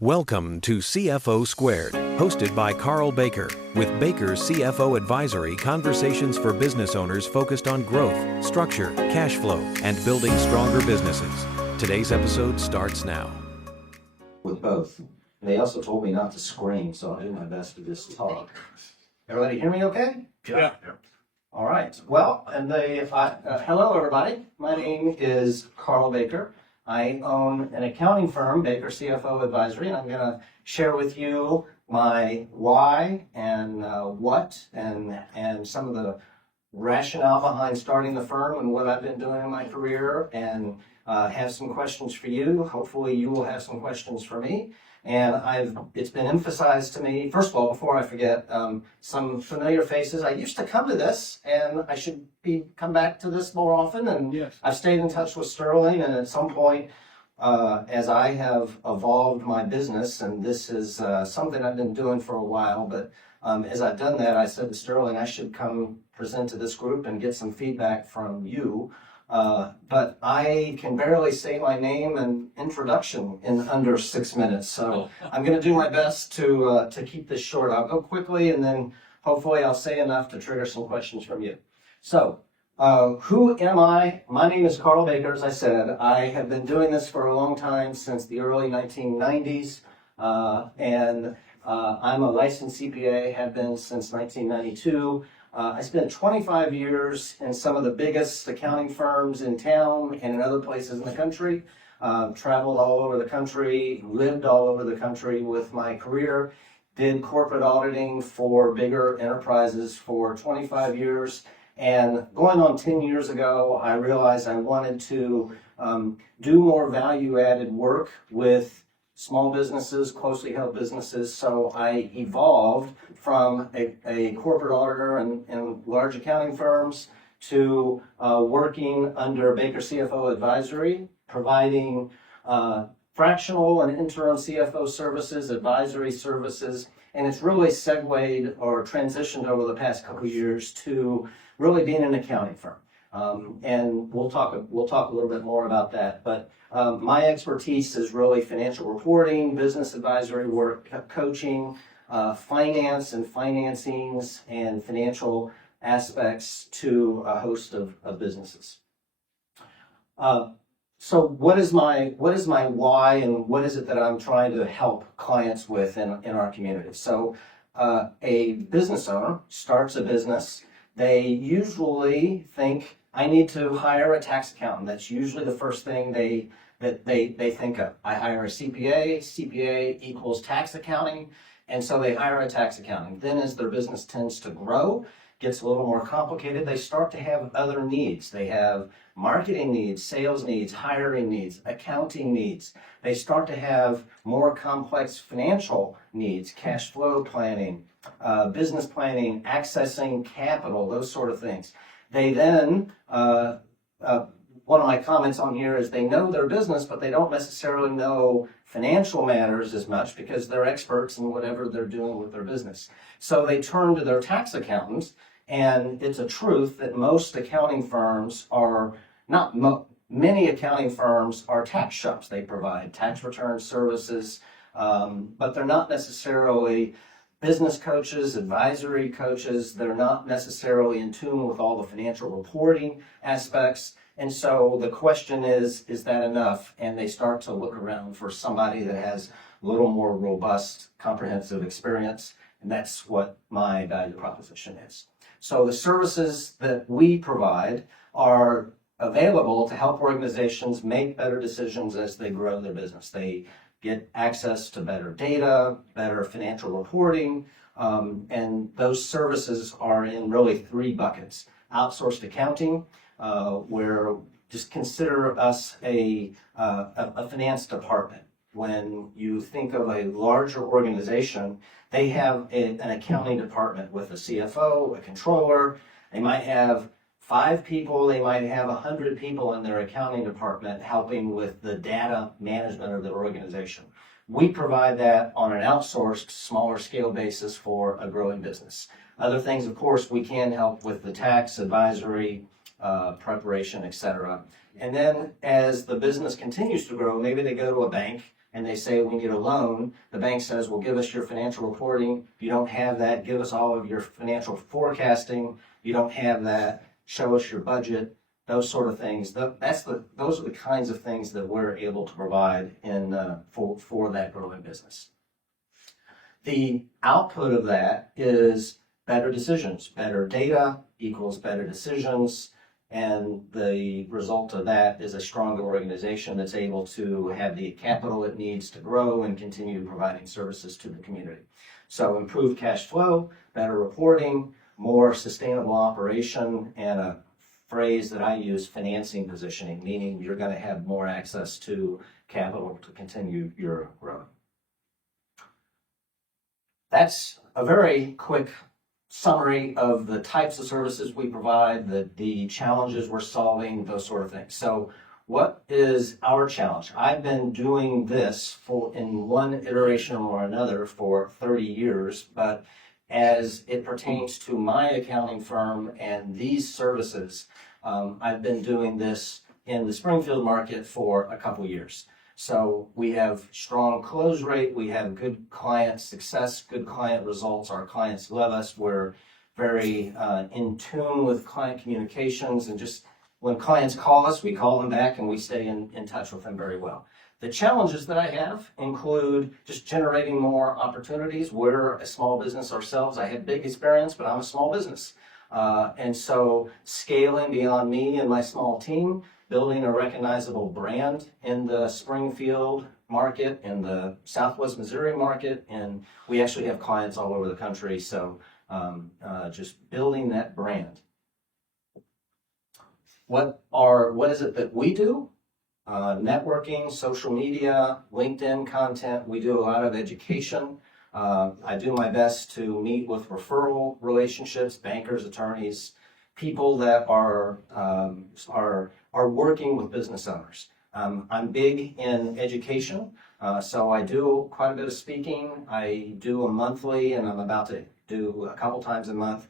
Welcome to CFO Squared, hosted by Karl Baker, with Baker's CFO Advisory conversations for business owners focused on growth, structure, cash flow, and building stronger businesses. Today's episode starts now. With both. They also told me not to scream, so I'll do my best to just talk. Everybody hear me okay? Yeah. All right. Well, hello everybody. My name is Karl Baker. I own an accounting firm, Baker CFO Advisory, and I'm going to share with you my why and what and some of the rationale behind starting the firm and what I've been doing in my career, and have some questions for you. Hopefully you will have some questions for me. And it's been emphasized to me, first of all, before I forget, some familiar faces. I used to come to this, and I should come back to this more often. And Yes. I've stayed in touch with Sterling, and at some point, as I have evolved my business, and this is something I've been doing for a while, but as I've done that, I said to Sterling, I should come present to this group and get some feedback from you. But I can barely say my name and introduction in under 6 minutes, so I'm going to do my best to keep this short. I'll go quickly, and then hopefully I'll say enough to trigger some questions from you. So, who am I? My name is Karl Baker, as I said. I have been doing this for a long time, since the early 1990s, and I'm a licensed CPA, have been since 1992. I spent 25 years in some of the biggest accounting firms in town and in other places in the country. Traveled all over the country, lived all over the country with my career. Did corporate auditing for bigger enterprises for 25 years. And going on 10 years ago, I realized I wanted to do more value-added work with small businesses, closely held businesses. So I evolved from a corporate auditor and large accounting firms to working under Baker CFO Advisory, providing fractional and interim CFO services, advisory services, and it's really segued or transitioned over the past couple of years to really being an accounting firm. And we'll talk a little bit more about that. But my expertise is really financial reporting, business advisory work, coaching, finance and financings, and financial aspects to a host of businesses. So what is my why, and what is it that I'm trying to help clients with in our community? So a business owner starts a business. They usually think, I need to hire a tax accountant. That's usually the first thing they think of. I hire a CPA equals tax accounting, and so they hire a tax accountant. Then as their business tends to grow, gets a little more complicated, they start to have other needs. They have marketing needs, sales needs, hiring needs, accounting needs. They start to have more complex financial needs, cash flow planning, business planning, accessing capital, those sort of things. They then, one of my comments on here is they know their business, but they don't necessarily know financial matters as much because they're experts in whatever they're doing with their business. So they turn to their tax accountants, and it's a truth that most accounting firms are many accounting firms are tax shops. They provide tax return services, but they're not necessarily business coaches, advisory coaches. They're not necessarily in tune with all the financial reporting aspects. And so the question is that enough? And they start to look around for somebody that has a little more robust, comprehensive experience. And that's what my value proposition is. So the services that we provide are available to help organizations make better decisions as they grow their business. They get access to better data, better financial reporting, and those services are in really 3 buckets. Outsourced accounting, where just consider us a finance department. When you think of a larger organization, they have an accounting department with a CFO, a controller. They might have 5 people, they might have 100 people in their accounting department helping with the data management of their organization. We provide that on an outsourced, smaller scale basis for a growing business. Other things, of course, we can help with the tax, advisory, preparation, etc. And then as the business continues to grow, maybe they go to a bank and they say, we need a loan, the bank says, well, give us your financial reporting. If you don't have that, give us all of your financial forecasting. If you don't have that, show us your budget, those sort of things. Those are the kinds of things that we're able to provide for that growing business. The output of that is better decisions. Better data equals better decisions. And the result of that is a stronger organization that's able to have the capital it needs to grow and continue providing services to the community. So improved cash flow, better reporting, more sustainable operation, and a phrase that I use, financing positioning, meaning you're going to have more access to capital to continue your growth. That's a very quick summary of the types of services we provide, the challenges we're solving, those sort of things. So what is our challenge? I've been doing this in one iteration or another for 30 years, but as it pertains to my accounting firm and these services, I've been doing this in the Springfield market for a couple years. So we have strong close rate, we have good client success, good client results. Our clients love us. We're very in tune with client communications, and just when clients call us, we call them back and we stay in touch with them very well. The challenges that I have include just generating more opportunities. We're a small business ourselves. I have big experience, but I'm a small business. And so scaling beyond me and my small team, building a recognizable brand in the Springfield market, in the Southwest Missouri market, and we actually have clients all over the country, so just building that brand. What is it that we do? Networking, social media, LinkedIn content. We do a lot of education. I do my best to meet with referral relationships, bankers, attorneys, people that are working with business owners. I'm big in education, so I do quite a bit of speaking. I do a monthly, and I'm about to do a couple times a month,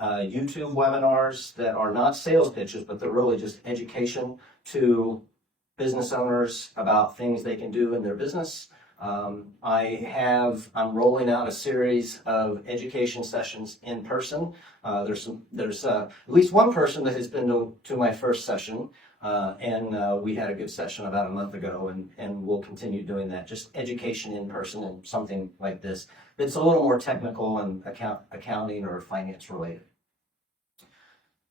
YouTube webinars that are not sales pitches, but they're really just education to business owners about things they can do in their business. I'm rolling out a series of education sessions in person. There's at least one person that has been to my first session, and we had a good session about a month ago, and we'll continue doing that. Just education in person and something like this. It's a little more technical and accounting or finance related.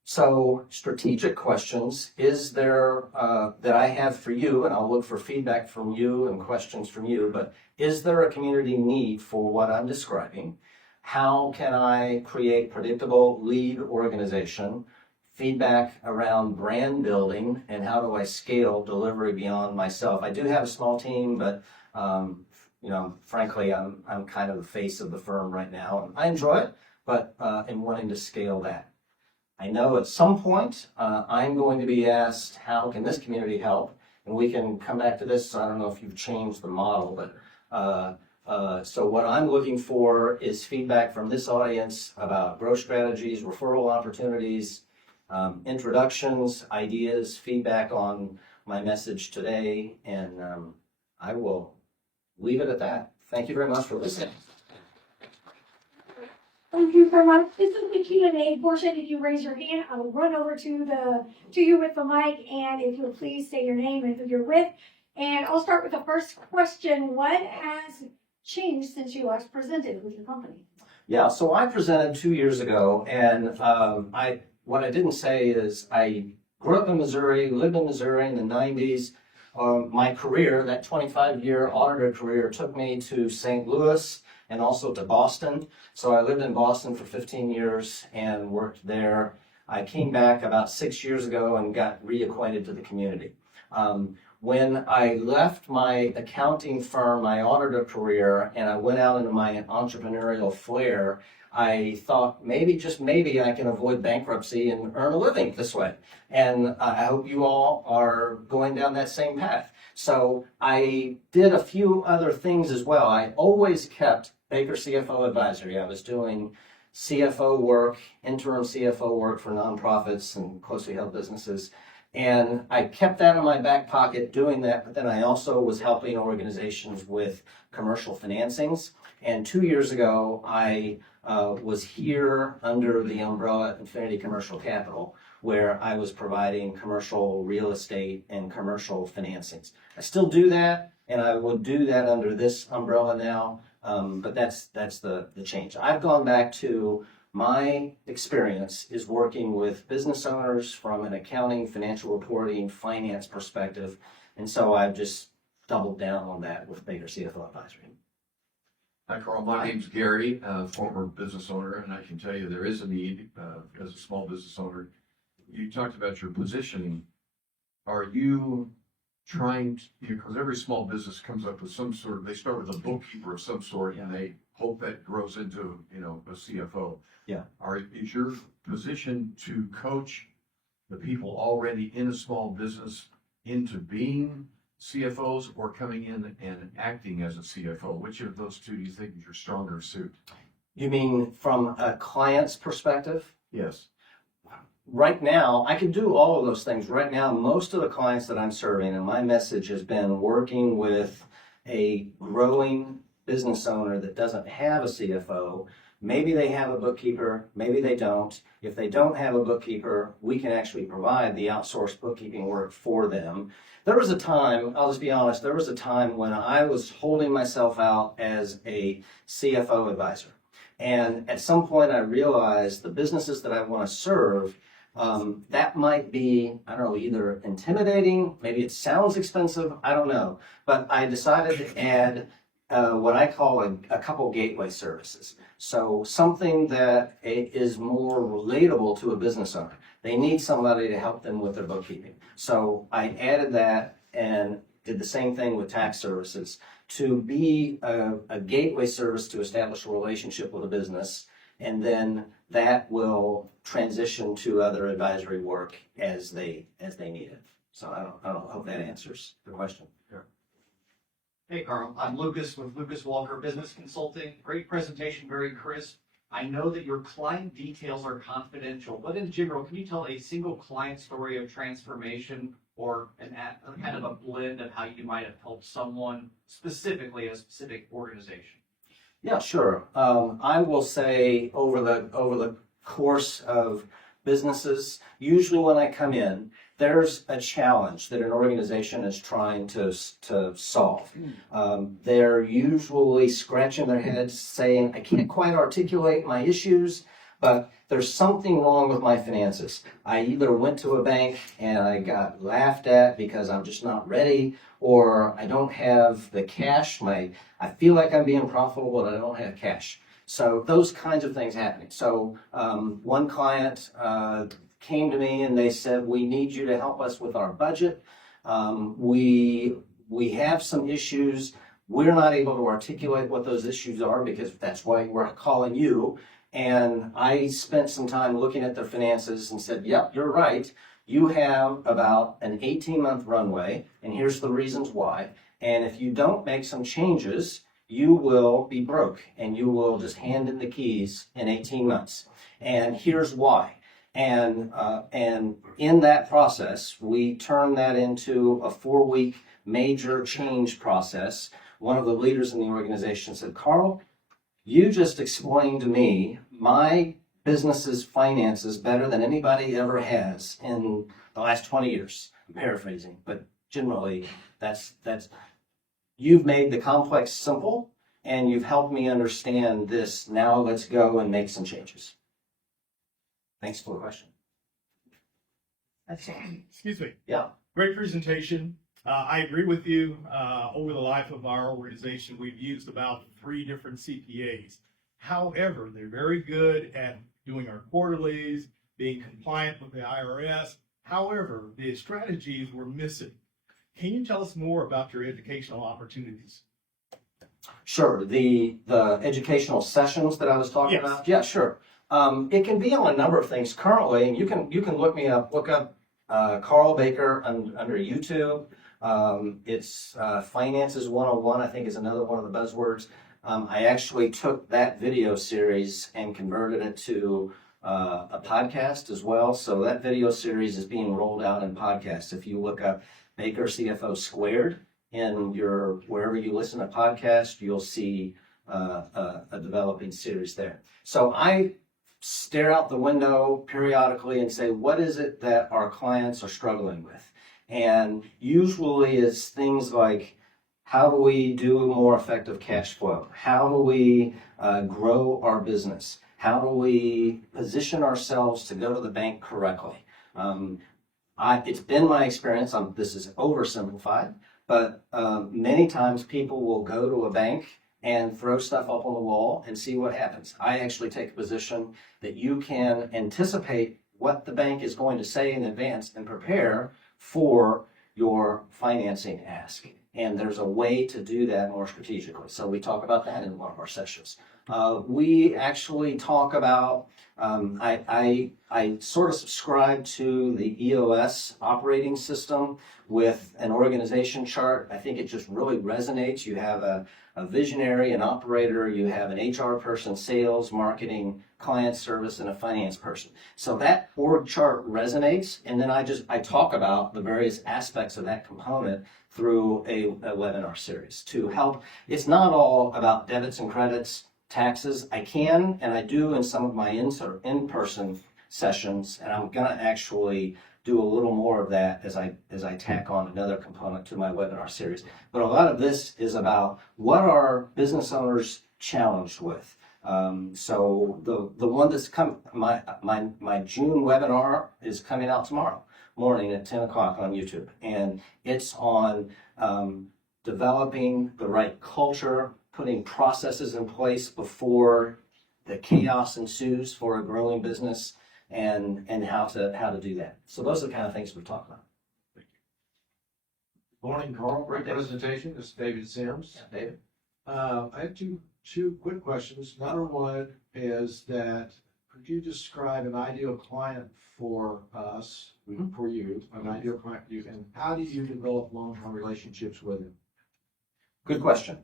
So strategic questions is there that I have for you, and I'll look for feedback from you and questions from you, but is there a community need for what I'm describing? How can I create predictable lead organization, feedback around brand building, and how do I scale delivery beyond myself? I do have a small team, but frankly, I'm kind of the face of the firm right now, and I enjoy it, but I'm wanting to scale that. I know at some point I'm going to be asked, how can this community help? And we can come back to this. I don't know if you've changed the model, but so what I'm looking for is feedback from this audience about growth strategies, referral opportunities, introductions, ideas, feedback on my message today, and I will leave it at that. Thank you very much for listening. Thank you very much. This is the Q&A portion. If you raise your hand, I will run over to you with the mic, and if you'll please say your name and who you're with. And I'll start with the first question. What has changed since you last presented with your company? Yeah, so I presented 2 years ago, and what I didn't say is I grew up in Missouri, lived in Missouri in the 90s. My career, that 25-year auditor career, took me to St. Louis and also to Boston. So I lived in Boston for 15 years and worked there. I came back about 6 years ago and got reacquainted to the community. When I left my accounting firm, my auditor career, and I went out into my entrepreneurial flair, I thought maybe, just maybe, I can avoid bankruptcy and earn a living this way. And I hope you all are going down that same path. So I did a few other things as well. I always kept Baker CFO Advisory. I was doing CFO work, interim CFO work for nonprofits and closely held businesses. And I kept that in my back pocket doing that, but then I also was helping organizations with commercial financings. And 2 years ago, I was here under the umbrella Infinity Commercial Capital, where I was providing commercial real estate and commercial financings. I still do that, and I would do that under this umbrella now, but that's the change. I've gone back to my experience is working with business owners from an accounting, financial reporting, finance perspective, and so I've just doubled down on that with Baker CFO Advisory. Hi, Carl. My name's Gary, former business owner, and I can tell you there is a need as a small business owner. You talked about your positioning. Are you trying to, because every small business comes up with some sort of, they start with a bookkeeper of some sort and they hope that grows into, a CFO. Yeah. Is your position to coach the people already in a small business into being CFOs or coming in and acting as a CFO? Which of those two do you think is your stronger suit? You mean from a client's perspective? Yes. Right now, I can do all of those things. Right now, most of the clients that I'm serving, and my message has been working with a growing business owner that doesn't have a CFO. Maybe they have a bookkeeper, maybe they don't. If they don't have a bookkeeper, we can actually provide the outsourced bookkeeping work for them. There was a time, I'll just be honest, there was a time when I was holding myself out as a CFO advisor. And at some point I realized the businesses that I want to serve, that might be, I don't know, either intimidating, maybe it sounds expensive, I don't know. But I decided to add what I call a couple gateway services. So something that is more relatable to a business owner. They need somebody to help them with their bookkeeping. So I added that and did the same thing with tax services to be a gateway service to establish a relationship with a business, and then that will transition to other advisory work as they need it. So I hope that answers the question. Hey, Carl. I'm Lucas with Lucas Walker Business Consulting. Great presentation, very crisp. I know that your client details are confidential, but in general, can you tell a single client story of transformation or kind of a blend of how you might have helped someone specifically, a specific organization? Yeah, sure. I will say over the course of businesses, usually when I come in, there's a challenge that an organization is trying to solve. They're usually scratching their heads saying, I can't quite articulate my issues, but there's something wrong with my finances. I either went to a bank and I got laughed at because I'm just not ready, or I don't have the cash. I feel like I'm being profitable, but I don't have cash. So those kinds of things happening. So one client came to me and they said, we need you to help us with our budget. We have some issues. We're not able to articulate what those issues are because that's why we're calling you. And I spent some time looking at their finances and said, yep, you're right. You have about an 18-month runway, and here's the reasons why. And if you don't make some changes, you will be broke and you will just hand in the keys in 18 months. And here's why. And in that process, we turn that into a 4-week major change process. One of the leaders in the organization said, Carl, you just explained to me my business's finances better than anybody ever has in the last 20 years. I'm paraphrasing, but generally that's you've made the complex simple and you've helped me understand this. Now let's go and make some changes. Thanks for the question. Excuse me. Yeah. Great presentation. I agree with you. Over the life of our organization, we've used about 3 different CPAs. However, they're very good at doing our quarterlies, being compliant with the IRS. However, the strategies were missing. Can you tell us more about your educational opportunities? Sure. The educational sessions that I was talking Yes. about. Yeah, sure. It can be on a number of things currently, and you can look me up. Look up Karl Baker under YouTube. It's Finances 101, I think, is another one of the buzzwords. I actually took that video series and converted it to a podcast as well. So that video series is being rolled out in podcasts. If you look up Baker CFO Squared in your wherever you listen to podcasts, you'll see a developing series there. So I stare out the window periodically and say, what is it that our clients are struggling with? And usually it's things like, how do we do more effective cash flow? How do we grow our business? How do we position ourselves to go to the bank correctly? It's been my experience, this is oversimplified, but many times people will go to a bank and throw stuff up on the wall and see what happens. I actually take a position that you can anticipate what the bank is going to say in advance and prepare for your financing ask. And there's a way to do that more strategically. So we talk about that in one of our sessions. We actually talk about, I sort of subscribe to the EOS operating system with an organization chart. I think it just really resonates. You have a visionary, an operator, you have an HR person, sales, marketing, client service, and a finance person. So that org chart resonates, and then I talk about the various aspects of that component through a webinar series to help. It's not all about debits and credits, taxes. I can, and I do in some of my in-person sessions, and I'm gonna actually do a little more of that as I tack on another component to my webinar series. But a lot of this is about what are business owners challenged with. So the one that's my June webinar is coming out tomorrow morning at 10 o'clock on YouTube, and it's on developing the right culture, putting processes in place before the chaos ensues for a growing business, and how to do that. So those are the kind of things we talk about. Morning, Carl. Great presentation. This is David Sims. Yeah, David. I have two quick questions. Number one is that could you describe an ideal client for us, for you, an ideal client for you, and how do you develop long-term relationships with them? Good question.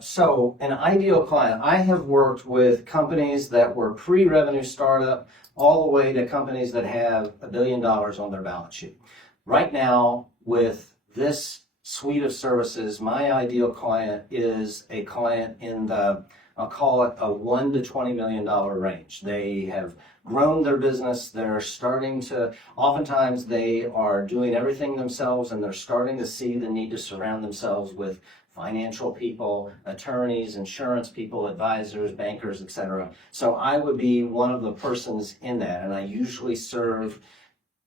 So an ideal client, I have worked with companies that were pre-revenue startup all the way to companies that have $1 billion on their balance sheet. Right now, with this suite of services, my ideal client is a client in the, I'll call it a $1 to $20 million range. They have grown their business. They're starting to, oftentimes they are doing everything themselves, and they're starting to see the need to surround themselves with financial people, attorneys, insurance people, advisors, bankers, etc. So I would be one of the persons in that, and I usually serve,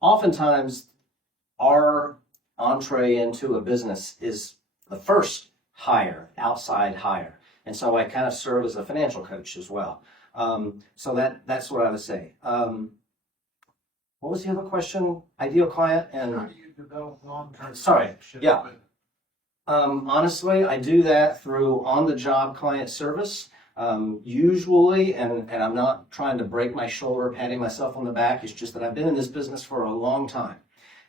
oftentimes our entree into a business is the first hire, outside hire. And so I kind of serve as a financial coach as well. So that's what I would say. What was the other question? Ideal client and... How do you develop long-term Sorry, relationships yeah. with them? Honestly, I do that through on-the-job client service. Usually, and I'm not trying to break my shoulder, patting myself on the back, it's just that I've been in this business for a long time.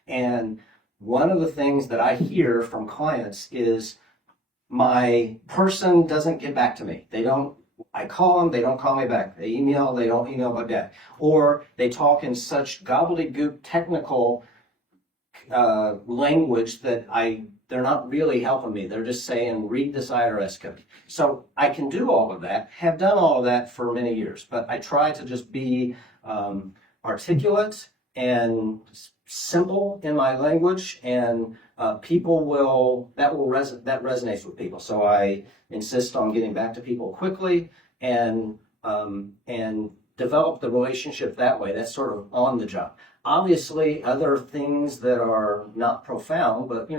And one of the things that I hear from clients is my person doesn't get back to me. I call them, they don't call me back. They email, they don't email me back. Or they talk in such gobbledygook technical language that they're not really helping me. They're just saying, read this IRS code. So I can do all of that, have done all of that for many years, but I try to just be articulate and simple in my language, and that resonates with people. So I insist on getting back to people quickly and develop the relationship that way. That's sort of on the job. Obviously, other things that are not profound, but we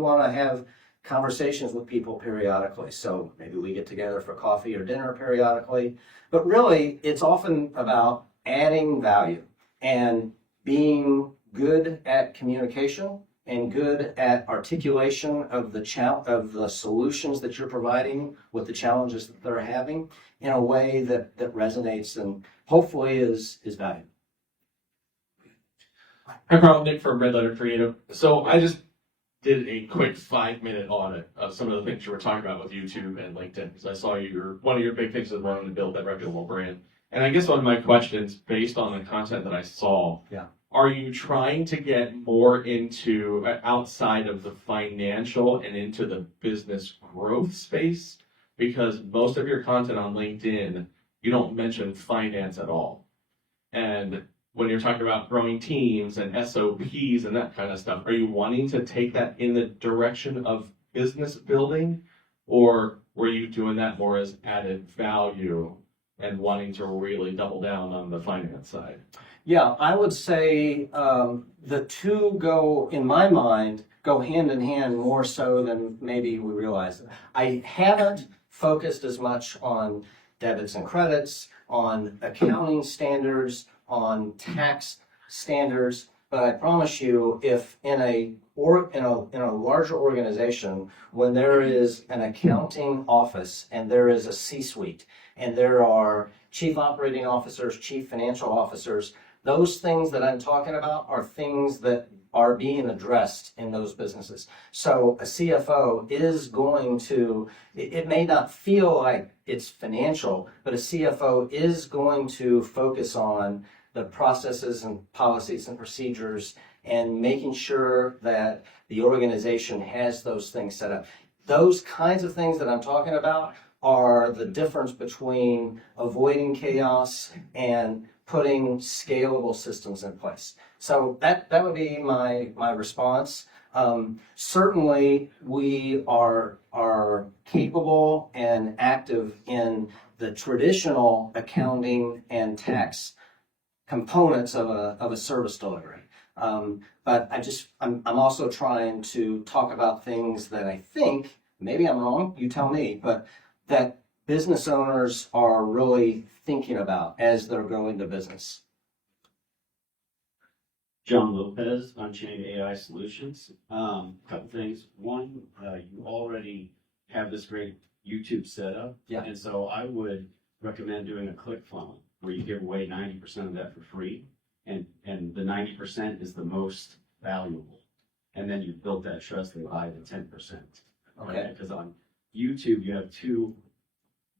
want to have conversations with people periodically. So maybe we get together for coffee or dinner periodically. But really, it's often about adding value and being good at communication and good at articulation of the solutions that you're providing with the challenges that they're having in a way that resonates and hopefully is valuable. Hi, Carl. Nick from Red Letter Creative. So I just did a quick 5-minute audit of some of the things you were talking about with YouTube and LinkedIn, because I saw one of your big things is wanting to build that reputable brand. And I guess one of my questions, based on the content that I saw, Yeah. are you trying to get more into outside of the financial and into the business growth space? Because most of your content on LinkedIn, you don't mention finance at all. And when you're talking about growing teams and SOPs and that kind of stuff, are you wanting to take that in the direction of business building? Or were you doing that more as added value and wanting to really double down on the finance side? Yeah, I would say the two go, in my mind, go hand in hand more so than maybe we realize. I haven't focused as much on debits and credits, on accounting standards, on tax standards, but I promise you, if in a larger organization, when there is an accounting office and there is a C-suite and there are chief operating officers, chief financial officers, those things that I'm talking about are things that are being addressed in those businesses. So a CFO is going to, it may not feel like it's financial, but a CFO is going to focus on the processes and policies and procedures and making sure that the organization has those things set up. Those kinds of things that I'm talking about are the difference between avoiding chaos and putting scalable systems in place. So that would be my response. Certainly, we are capable and active in the traditional accounting and tax components of a service delivery. But I'm also trying to talk about things that I think, maybe I'm wrong, you tell me, but that business owners are really thinking about as they're growing the business. John Lopez, Unchained AI Solutions. Couple things. One, you already have this great YouTube setup. Yeah. And so I would recommend doing a click funnel where you give away 90% of that for free. And the 90% is the most valuable. And then you build that trust and buy the 10%. Okay. Because on YouTube, you have two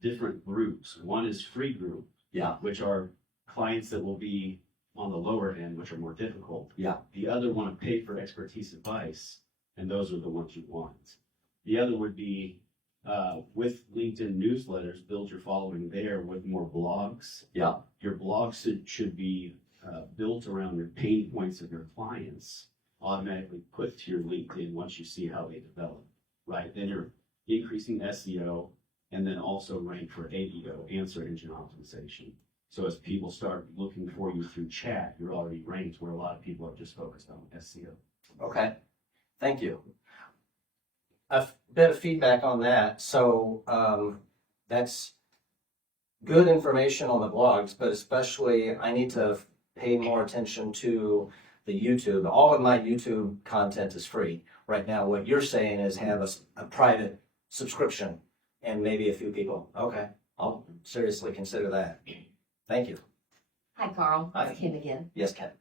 different groups. One is free group. Yeah. Which are clients that will be on the lower end, which are more difficult. Yeah. The other want to pay for expertise advice, and those are the ones you want. The other would be with LinkedIn newsletters, build your following there with more blogs. Yeah. Your blogs should be built around your pain points of your clients, automatically put to your LinkedIn once you see how they develop, right? Then you're increasing SEO and then also rank for AEO, answer engine optimization. So as people start looking for you through chat, you're already ranked where a lot of people are just focused on SEO. Okay, thank you. A bit of feedback on that. So that's good information on the blogs, but especially I need to pay more attention to the YouTube. All of my YouTube content is free. Right now, what you're saying is have a private subscription and maybe a few people. Okay, I'll seriously consider that. Thank you. Hi, Carl. Hi. It's Kim again. Yes, Ken.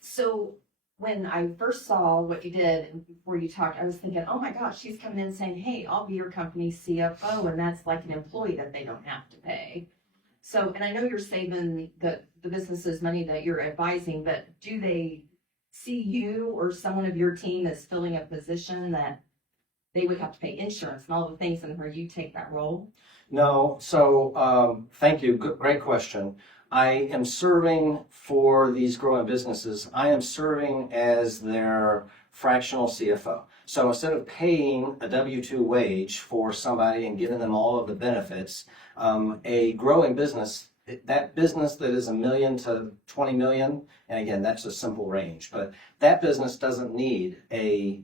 So when I first saw what you did and before you talked, I was thinking, oh my gosh, she's coming in saying, hey, I'll be your company's CFO. And that's like an employee that they don't have to pay. So, and I know you're saving the businesses money that you're advising, but do they see you or someone of your team as filling a position that they would have to pay insurance and all the things and where you take that role? No, so thank you. Great question. I am serving for these growing businesses. I am serving as their fractional CFO. So instead of paying a W-2 wage for somebody and giving them all of the benefits, a growing business, that business that is $1 million to 20 million, and again, that's a simple range, but that business doesn't need a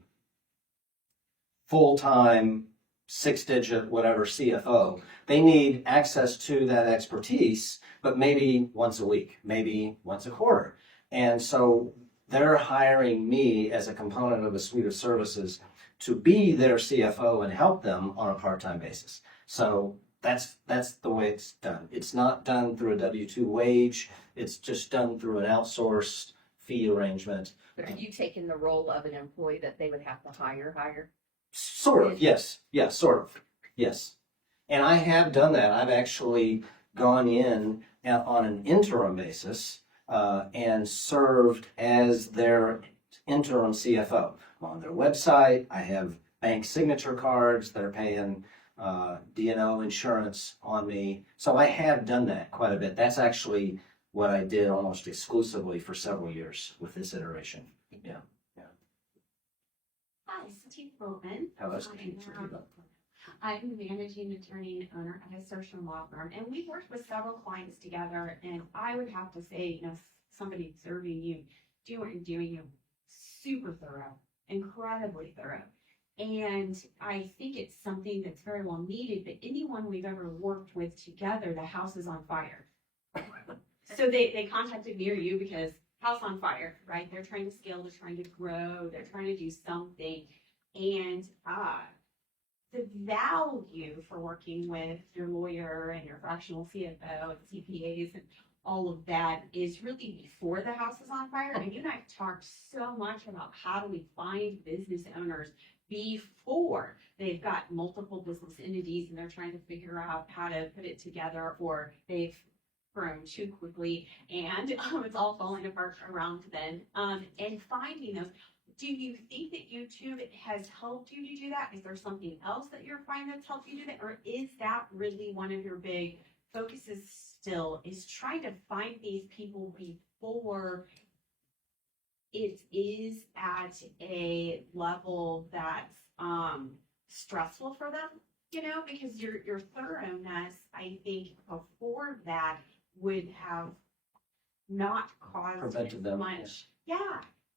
full-time 6-digit whatever CFO. They need access to that expertise, but maybe once a week, maybe once a quarter. And so they're hiring me as a component of a suite of services to be their CFO and help them on a part-time basis. So that's the way it's done. It's not done through a W-2 wage. It's just done through an outsourced fee arrangement. But are you taking the role of an employee that they would have to hire? Sort of, yes. Yeah, sort of, yes. And I have done that. I've actually gone in on an interim basis and served as their interim CFO. I'm on their website. I have bank signature cards. They're paying D&O insurance on me. So I have done that quite a bit. That's actually what I did almost exclusively for several years with this iteration. Yeah. Hi, Steve Bowman. Hello, I Steve. am- I'm the managing attorney and owner at a social law firm, and we've worked with several clients together, and I would have to say, somebody serving you, do what you're doing, you're super thorough, incredibly thorough. And I think it's something that's very well needed, but anyone we've ever worked with together, the house is on fire. So they contacted me or you because house on fire, right? They're trying to scale, they're trying to grow, they're trying to do something. And the value for working with your lawyer and your fractional CFO and CPAs and all of that is really before the house is on fire. And you and I have talked so much about how do we find business owners before they've got multiple business entities and they're trying to figure out how to put it together, or they've grown too quickly and it's all falling apart around then. And finding those. Do you think that YouTube has helped you to do that? Is there something else that you're finding that's helped you do that? Or is that really one of your big focuses still, is trying to find these people before it is at a level that's stressful for them? Because your thoroughness, I think, before that would have not caused Prevented them. much.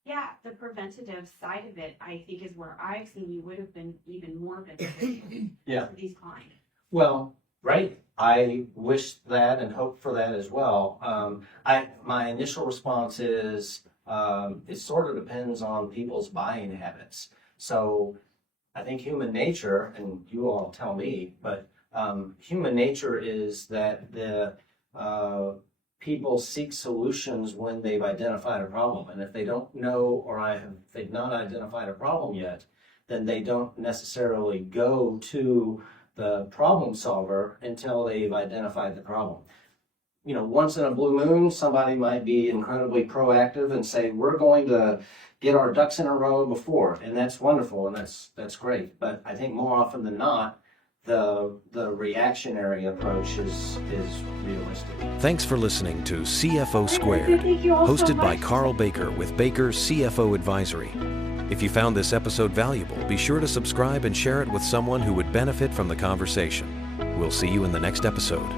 Yeah, the preventative side of it, I think, is where I've seen you would have been even more beneficial Yeah. for these clients. Well, right. I wish that and hope for that as well. My initial response is it sort of depends on people's buying habits. So I think human nature, and you all tell me, but human nature is that the people seek solutions when they've identified a problem. And if they don't know, or they've not identified a problem yet, then they don't necessarily go to the problem solver until they've identified the problem. Once in a blue moon, somebody might be incredibly proactive and say, we're going to get our ducks in a row before. And that's wonderful, and that's great. But I think more often than not, the reactionary approach is realistic. Thanks for listening to CFO Squared, Thank you all so hosted by much. Karl Baker with Baker CFO Advisory. If you found this episode valuable, be sure to subscribe and share it with someone who would benefit from the conversation. We'll see you in the next episode.